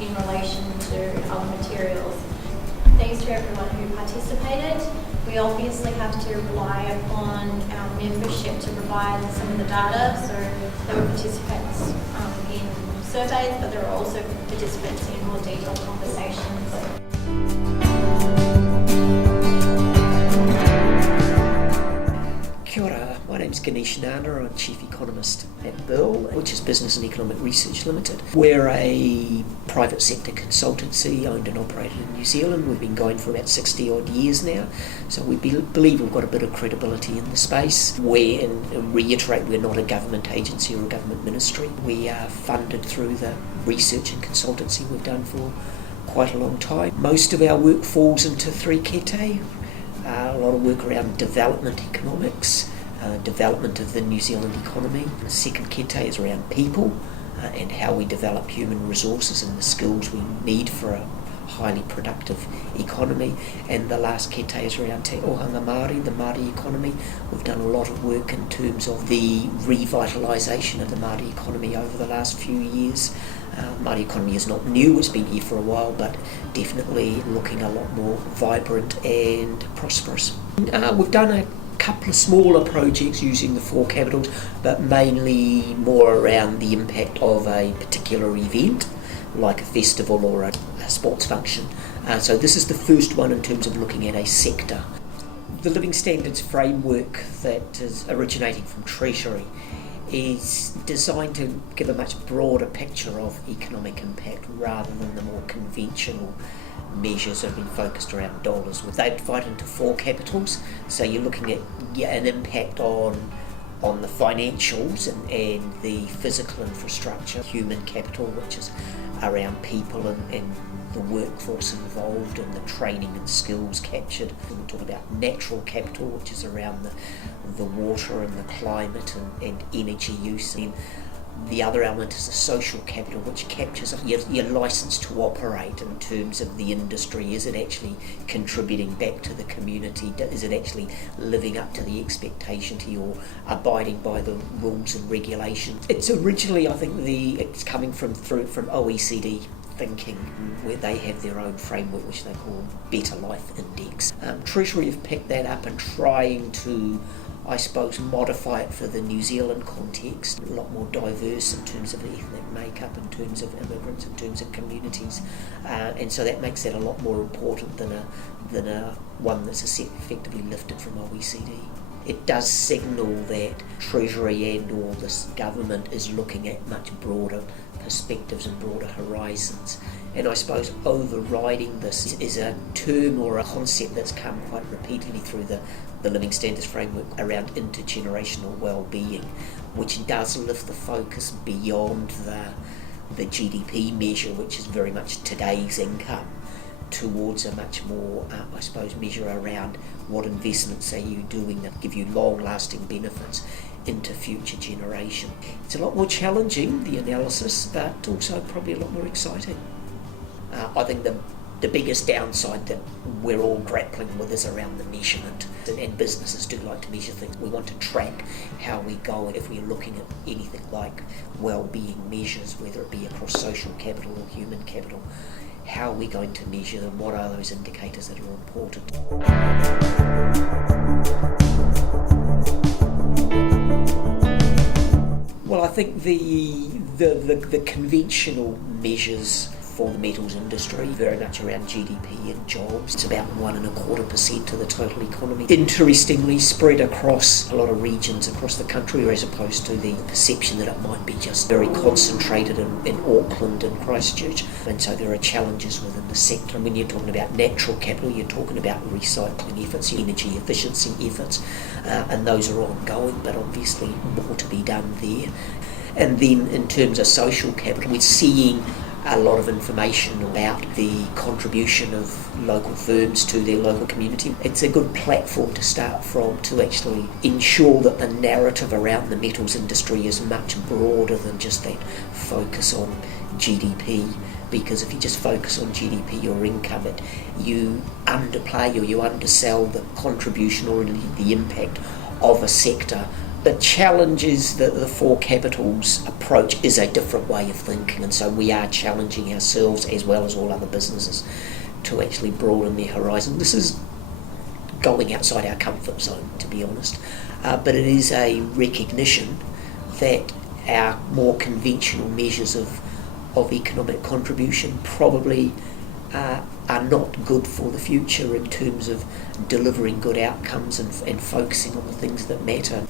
in relation to other materials. Thanks to everyone who participated. We obviously have to rely upon our membership to provide some of the data. So there were participants in surveys, but there are also participants in more detailed conversations. Kia ora, my name's Ganesh. I'm Chief Economist at BERL, which is Business and Economic Research Limited. We're a private sector consultancy owned and operated in New Zealand. We've been going for about 60 odd years now, so we believe we've got a bit of credibility in the space. And reiterate, we're not a government agency or a government ministry. We are funded through the research and consultancy we've done for quite a long time. Most of our work falls into three kete. A lot of work around development economics, development of the New Zealand economy. The second kete is around people and how we develop human resources and the skills we need for a highly productive economy. And the last kete is around te ohanga Māori, the Māori economy. We've done a lot of work in terms of the revitalisation of the Māori economy over the last few years. Māori economy is not new, it's been here for a while, but definitely looking a lot more vibrant and prosperous. We've done a couple of smaller projects using the four capitals, but mainly more around the impact of a particular event, like a festival or a sports function. So this is the first one in terms of looking at a sector. The Living Standards framework that is originating from Treasury is designed to give a much broader picture of economic impact rather than the more conventional measures that have been focused around dollars. They're divided into four capitals, so you're looking at an impact on the financials and the physical infrastructure, human capital, which is around people and the workforce involved and the training and skills captured. And we talk about natural capital, which is around the water and the climate and energy use. And the other element is the social capital, which captures your license to operate in terms of the industry. Is it actually contributing back to the community? Is it actually living up to the expectation or abiding by the rules and regulations? It's originally, I think, it's coming from OECD thinking, where they have their own framework which they call Better Life Index. Treasury have picked that up and trying to, I suppose, modify it for the New Zealand context, a lot more diverse in terms of ethnic makeup, in terms of immigrants, in terms of communities, and so that makes that a lot more important than a one that's effectively lifted from OECD. It does signal that Treasury and or this government is looking at much broader perspectives and broader horizons. And I suppose overriding this is a term or a concept that's come quite repeatedly through the Living Standards framework around intergenerational wellbeing, which does lift the focus beyond the GDP measure, which is very much today's income, towards a much more, I suppose, measure around what investments are you doing that give you long-lasting benefits into future generation. It's a lot more challenging, the analysis, but also probably a lot more exciting. I think the biggest downside that we're all grappling with is around the measurement, and businesses do like to measure things. We want to track how we go if we're looking at anything like well-being measures, whether it be across social capital or human capital. How are we going to measure them? What are those indicators that are important? Well, I think the conventional measures for the metals industry, very much around GDP and jobs. It's about 1.25% of the total economy. Interestingly, spread across a lot of regions across the country, as opposed to the perception that it might be just very concentrated in Auckland and Christchurch. And so there are challenges within the sector. And when you're talking about natural capital, you're talking about recycling efforts, energy efficiency efforts, and those are ongoing, but obviously more to be done there. And then in terms of social capital, we're seeing a lot of information about the contribution of local firms to their local community. It's a good platform to start from to actually ensure that the narrative around the metals industry is much broader than just that focus on GDP, because if you just focus on GDP or income, you underplay or you undersell the contribution or the impact of a sector The challenge is that the four capitals approach is a different way of thinking, and so we are challenging ourselves as well as all other businesses to actually broaden their horizon. This is going outside our comfort zone, to be honest, but it is a recognition that our more conventional measures of economic contribution probably are not good for the future in terms of delivering good outcomes and focusing on the things that matter.